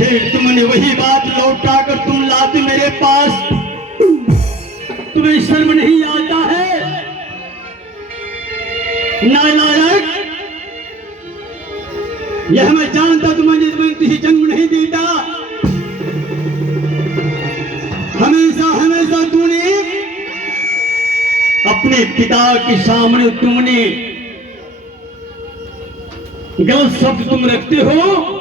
फिर तुमने वही बात लौटा कर तुम लाते मेरे पास। तुम्हें शर्म नहीं आता है? नालायक, यह मैं जानता तुम्हें तुझे जन्म नहीं देता। हमेशा हमेशा तूने अपने पिता के सामने तुमने गलत शब्द तुम रखते हो।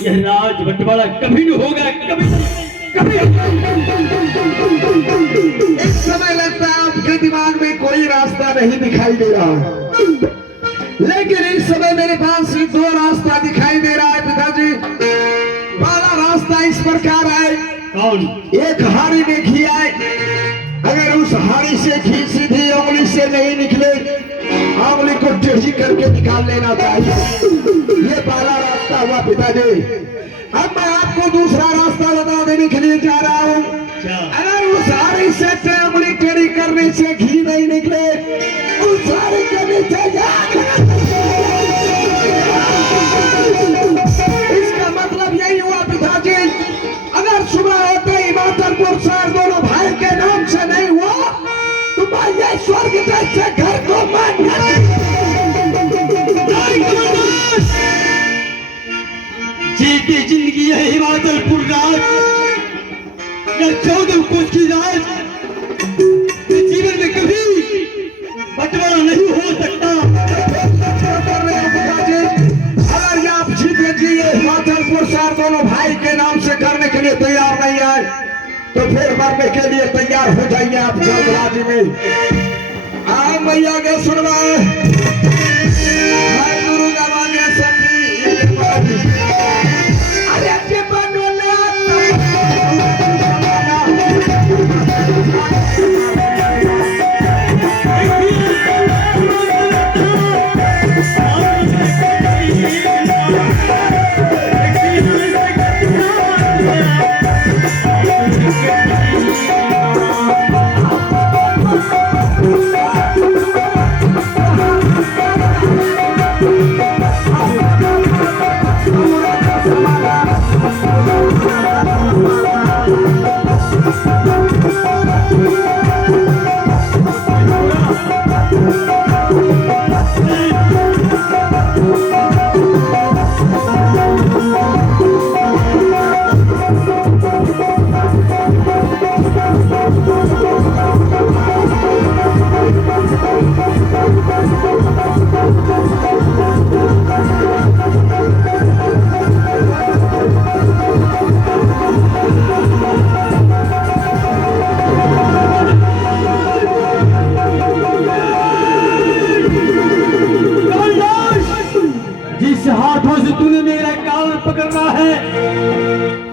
यह राज बंटवारा कभी नहीं होगा, कभी कभी। इस समय लगता है आपके दिमाग में कोई रास्ता नहीं दिखाई दे रहा है, लेकिन इस समय मेरे पास सिर्फ दो रास्ता दिखाई दे रहा है पिताजी। पहला रास्ता इस प्रकार है। कौन? एक हाड़ी में घी आए, अगर उस हाड़ी से घी सीधी उंगली से नहीं निकले, उंगली को टेढ़ी करके निकाल लेना चाहिए। ये पहला रास्ता हुआ पिताजी। अब मैं आपको दूसरा रास्ता बता देने के लिए जा रहा हूँ। अगर उस हाड़ी से उंगली टेढ़ी करने से घी नहीं निकले, उस हाड़ी के नीचे इसका मतलब यही हुआ पिताजी, अगर सुबह होते ही मातरपुर शहर दोनों भाई के नाम से नहीं हुआ तो मैं ये स्वर्ग जैसे घर को जीती जिंदगी है हिमाचलपुर राज या 14 कोस की राज, जीवन में कभी बंटवारा नहीं हो सकता। अगर ये आप जीते जी हिमाचलपुर शहर दोनों भाई के नाम से करने के लिए तैयार नहीं आए तो फिर मरने के लिए तैयार हो जाइए आप जल्दबाजी में। आप भैया के सुनवाए गुरु गवाने सभी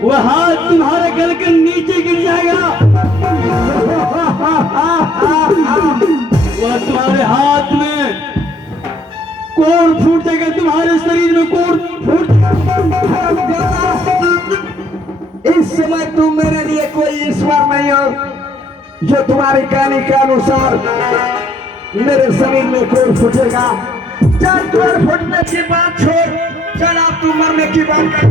वह हाथ तुम्हारे गल के नीचे गिर जाएगा। वह तुम्हारे हाथ में कोड़ फूट जाएगा, तुम्हारे शरीर में कोड़ फूट। इस समय तुम मेरे लिए कोई ईश्वर नहीं हो जो तुम्हारी कहानी के अनुसार मेरे शरीर में कोड़ फूटेगा। चल कोड़ फूटने की बात छोड़, चल आप तू मरने की बात कर।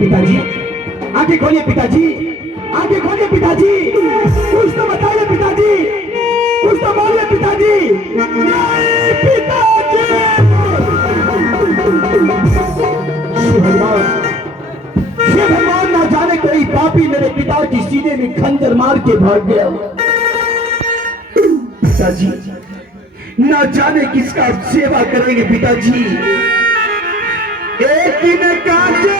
पिताजी आंखें खोलिए, पिताजी आंखें खोलिए, पिताजी कुछ तो बताइए, पिताजी कुछ तो बोलिए, पिताजी। नहीं पिताजी। हे भगवान ना जाने कोई पापी सीने में खंजर मार के भाग गया। पिताजी ना जाने किसका सेवा करेंगे पिताजी। एक दिन काटे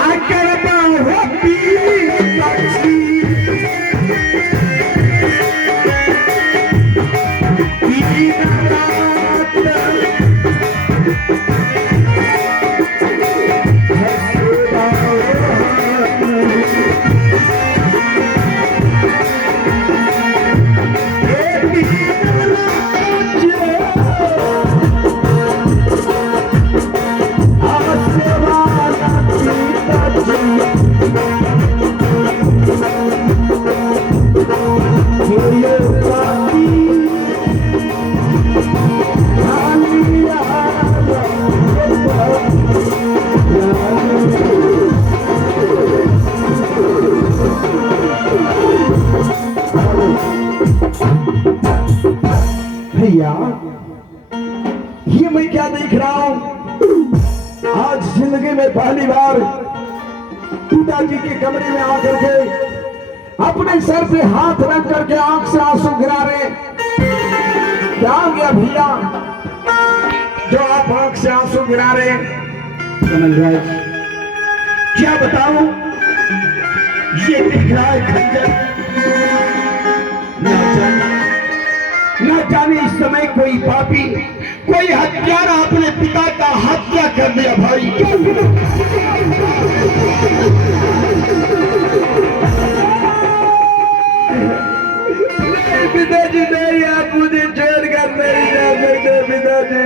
आकर बाहों पिताजी, भैया ये मैं क्या देख रहा हूं? आज जिंदगी में पहली बार पिताजी के कमरे में आकर के अपने सर पे हाथ रख करके आंख से आंसू गिरा रहे। क्या हो गया भैया जो आप आंख से आंसू गिरा रहे? कमलराज क्या बताऊं, ये दिख रहा है खंजर। न जाने इस समय कोई पापी, कोई हत्यारा अपने पिता का हत्या कर दिया भाई। नहीं पिताजी नहीं, आप मुझे छोड़कर नहीं जा सकते पिताजी।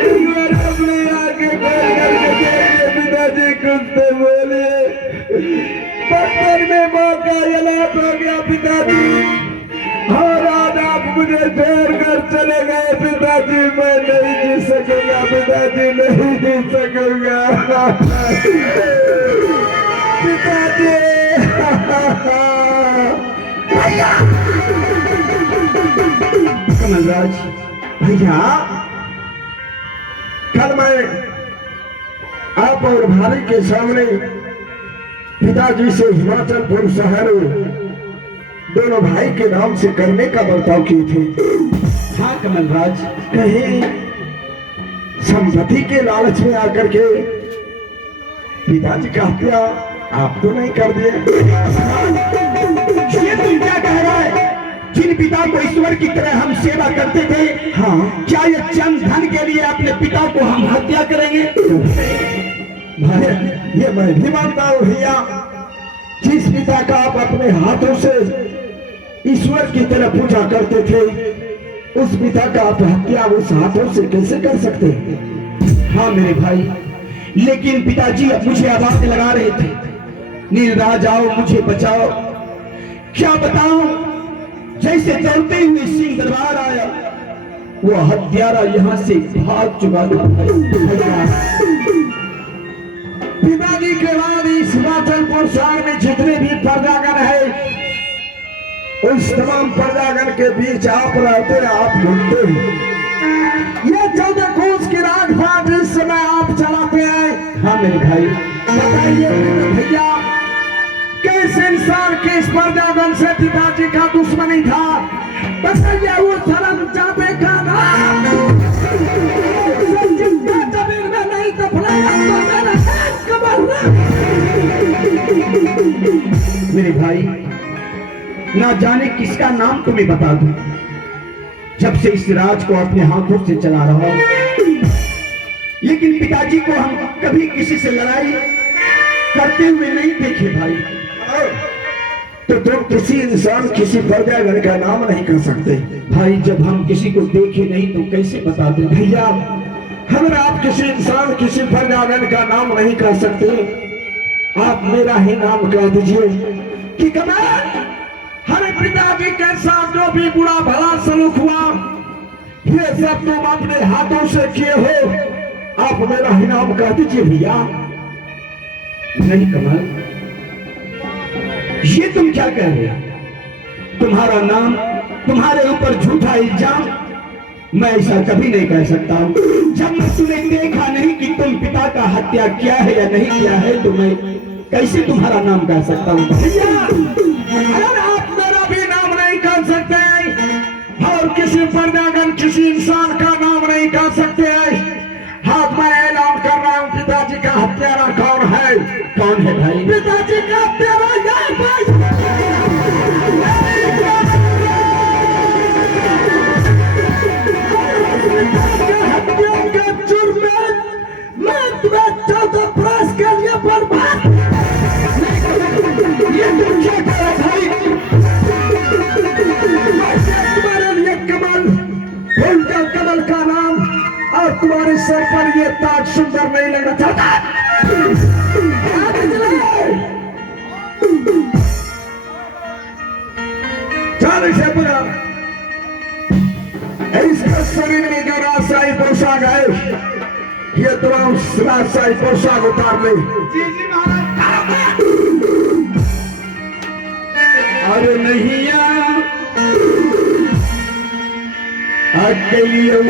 एक बार अपने आगे खोल करके देखिए पिताजी, कुछ तो बोलिए। पत्थर में मौका जलात हो गया पिताजी, और आज आप मुझे छोड़ कर चले गए पिताजी। मैं नहीं जी सकूंगा पिताजी, नहीं जी सकूंगा पिताजी। कमलराज भैया, कल मैं आप और भाई के सामने पिताजी से हिमाचलपुर शहर दोनों भाई के नाम से करने का बर्ताव किए थे। हाँ कमलराज, कहीं संपत्ति के लालच में आकर के पिताजी का हत्या आप तो नहीं कर दिए? ये तुम क्या कह रहा है? जिन पिता को ईश्वर की तरह हम सेवा करते थे, हाँ, क्या ये चंद धन के लिए अपने पिता को हम हत्या करेंगे? भाई ये मैं भी मानता हूँ भैया, जिस पिता का आप अपने हाथों से ईश्वर की तरह पूजा करते थे, उस पिता का आप हत्या उस हाथों से कैसे कर सकते हैं? हाँ मेरे भाई, लेकिन पिताजी अब मुझे आवाज लगा रहे थे, नीलराज आओ मुझे बचाओ। क्या बताऊं, जैसे चलते हुए सिंह दरबार आया, वो हत्यारा यहाँ से भाग चुका था। पिताजी के बाद इस हिमाचलपुर शहर में जितने भी प्रजागण है, उस तमाम प्रजागण के बीच आप रहते हैं, आप लुटते हैं। ये 14 कोस की राजपाट इस समय आप चलाते हैं। हाँ मेरे भाई, बताइए भैया, किस इंसान किस प्रजागण से पिताजी का दुश्मनी था? बताइए, वो धर्म जाते का नाम जमीन में नहीं दफनाया तो मेरा मेरे भाई, ना जाने किसका नाम तुम्हें बता दूं, जब से इस राज को अपने हाथों से चला रहा हूं। लेकिन पिताजी को हम कभी किसी से लड़ाई करते हुए नहीं देखे भाई। तो तुम किसी इंसान किसी प्रजागण का नाम नहीं कर सकते भाई? जब हम किसी को देखे नहीं तो कैसे बताते भैया? अगर आप किसी इंसान किसी प्रजागण का नाम नहीं कर सकते, आप मेरा ही नाम कह दीजिए कि कमल, हमारे पिताजी के साथ जो भी बुरा भला सलूक हुआ, ये सब तुम अपने हाथों से किए हो। आप मेरा ही नाम कह दीजिए भैया। नहीं कमल, ये तुम क्या कह रहे हो? तुम्हारा नाम, तुम्हारे ऊपर झूठा इल्जाम, मैं ऐसा कभी नहीं कह सकता हूँ। जब मैं तुम्हें देखा नहीं कि तुम पिता का हत्या किया है या नहीं किया है, तो मैं कैसे तुम्हारा नाम कह सकता हूँ? भैया, अगर आप मेरा भी नाम नहीं कह सकते और किसी पर्दागन किसी इंसान का नाम नहीं कह सकते हैं, हाथ में ऐलान कर रहा हूँ, पिताजी का हत्यारा कौन है? कौन है भाई? पिताजी का हत्यारा यह भाई। हत्याओं के जुर्म में मैं तुम्हें 14 बरस के लिए बर्बाद। ये तुम क्या कर रहे भाई? तुम्हारे लिए कमल, फूलका कमल का नाम और तुम्हारे सर पर ये ताज सुंदर नहीं लगना चाहता। चल इसे पूरा इसका शरीर में जो राजशाही पोशाक है, ये तमाम राजशाही पोशाक उतार ले। जी जी महाराज। अरे नहीं अकेलियों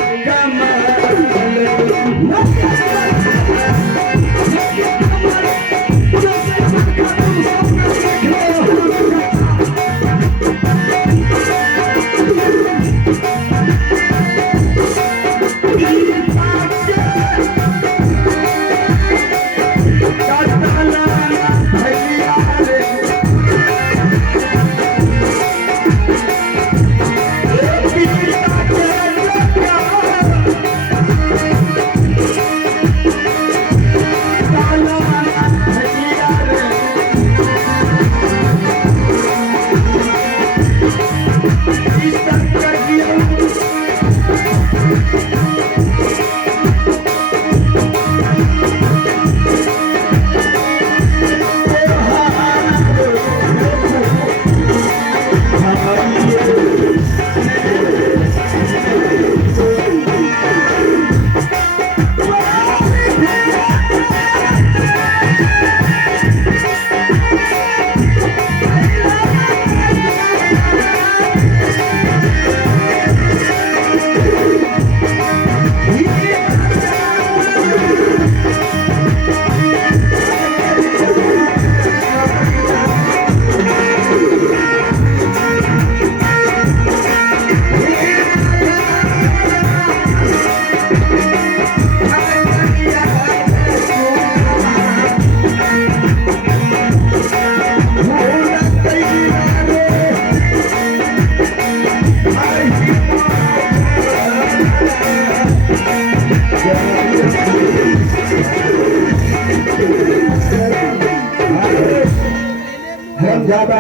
ज्यादा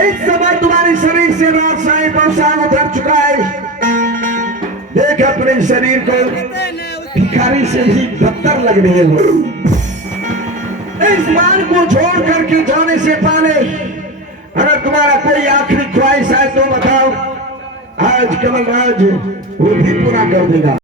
इस समय तुम्हारे शरीर से राजशाही पोशाक उतर चुका है। देख अपने शरीर को भिखारी से ही बदतर लग रहे हो। इस मान को छोड़ करके जाने से पहले अगर तुम्हारा कोई आखिरी ख्वाहिश है तो बताओ, आज कमल राज वो भी पूरा कर देगा।